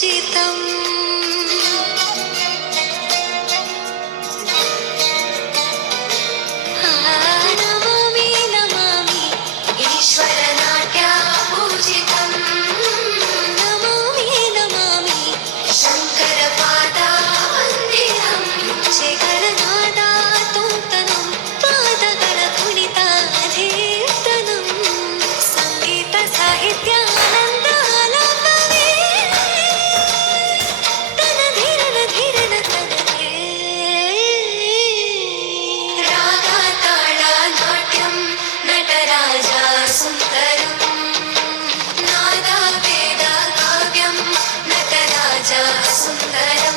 पूजितम् नमामि नमामि ईश्वरनाट्या पूजितम् नमामि नमामि शङ्करपादा वन्दितम् शेखरनादा तोंतनं पादಗಳ ಕುಣಿತ ಧೀರ್ತನಂ ಸಂಗೀತ ಸಾಹಿತ್ಯಾನಂದ ಆಲಾಪವೇ ತನ ಧೀರನ ಧೀರನ ತನಗೆ ರಾಗ ತಾಳ ನಾಟ್ಯಂ ನಟರಾಜ ಸುಂದರಂ ನಾದ ವೇದ ಕಾವ್ಯಂ ನಟರಾಜ ಸುಂದರ